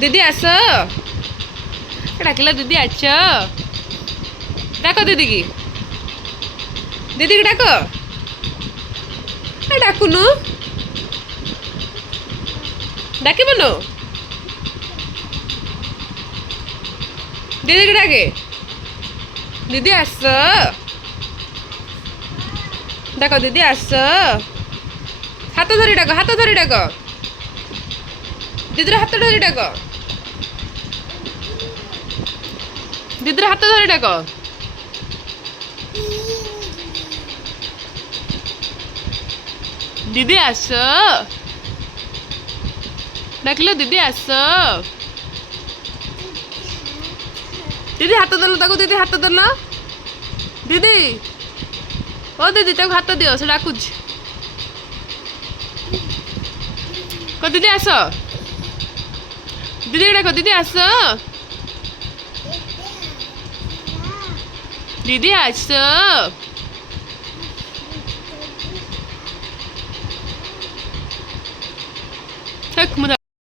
দিদি আসো, ডাকিলা দিদি আছ, ডাকো দিদি কি, দিদিকে ডাকো, ডাকুনু, ডাকিবনু, দিদিকে ডাকে, দিদি আসো, দেখো দিদি আসো, হাত ধরে ডাকো, হাত ধরে ডাকো, দিদির হাত ধরে ডাকো, দিদির হাত ধরে ডাকো, দিদি আসো, ডাকলো দিদি আসো, দিদি হাত ধরলো, দেখো দিদি হাত ধরলো, দিদি ও দিদি তাকে হাত দিও, সে ডাকুছি, দিদি আসো, দিদি ডাকো, দিদি আসো, দিদি আসো, থাক